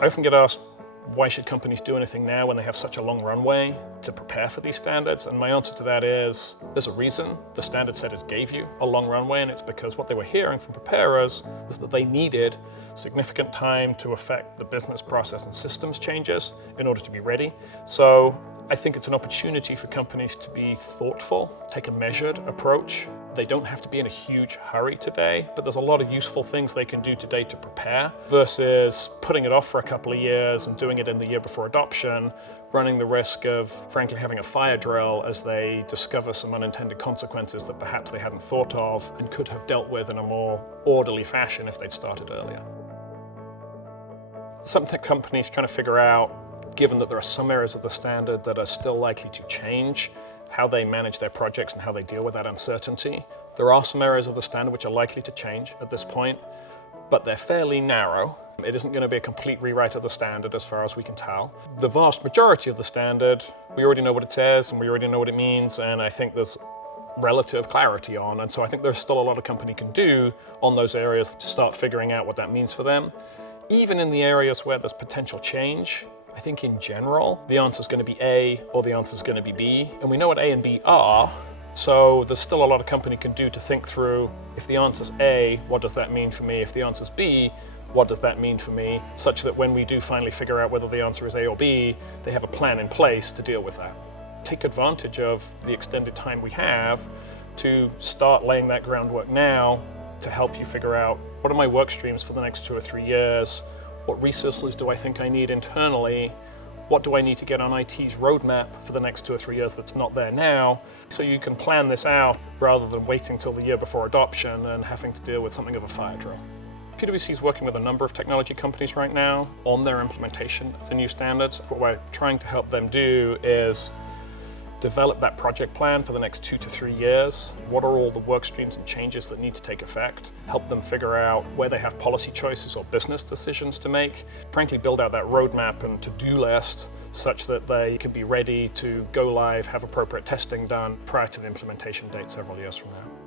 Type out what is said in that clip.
I often get asked, why should companies do anything now when they have such a long runway to prepare for these standards? And my answer to that is, there's a reason the standard setters gave you a long runway, and it's because what they were hearing from preparers was that they needed significant time to affect the business process and systems changes in order to be ready. So I think it's an opportunity for companies to be thoughtful, take a measured approach. They don't have to be in a huge hurry today, but there's a lot of useful things they can do today to prepare versus putting it off for a couple of years and doing it in the year before adoption, running the risk of, frankly, having a fire drill as they discover some unintended consequences that perhaps they hadn't thought of and could have dealt with in a more orderly fashion if they'd started earlier. Some tech companies trying to figure out, given that there are some areas of the standard that are still likely to change, how they manage their projects and how they deal with that uncertainty. There are some areas of the standard which are likely to change at this point, but they're fairly narrow. It isn't going to be a complete rewrite of the standard as far as we can tell. The vast majority of the standard, we already know what it says and we already know what it means, and I think there's relative clarity on, and so I think there's still a lot a company can do on those areas to start figuring out what that means for them. Even in the areas where there's potential change, I think in general, the answer is going to be A or the answer is going to be B. And we know what A and B are, so there's still a lot a company can do to think through, if the answer's A, what does that mean for me? If the answer's B, what does that mean for me? Such that when we do finally figure out whether the answer is A or B, they have a plan in place to deal with that. Take advantage of the extended time we have to start laying that groundwork now to help you figure out, what are my work streams for the next 2 or 3 years? What resources do I think I need internally? What do I need to get on IT's roadmap for the next 2 or 3 years that's not there now? So you can plan this out rather than waiting till the year before adoption and having to deal with something of a fire drill. PwC is working with a number of technology companies right now on their implementation of the new standards. What we're trying to help them do is develop that project plan for the next 2 to 3 years. What are all the work streams and changes that need to take effect? Help them figure out where they have policy choices or business decisions to make. Frankly, build out that roadmap and to-do list such that they can be ready to go live, have appropriate testing done prior to the implementation date several years from now.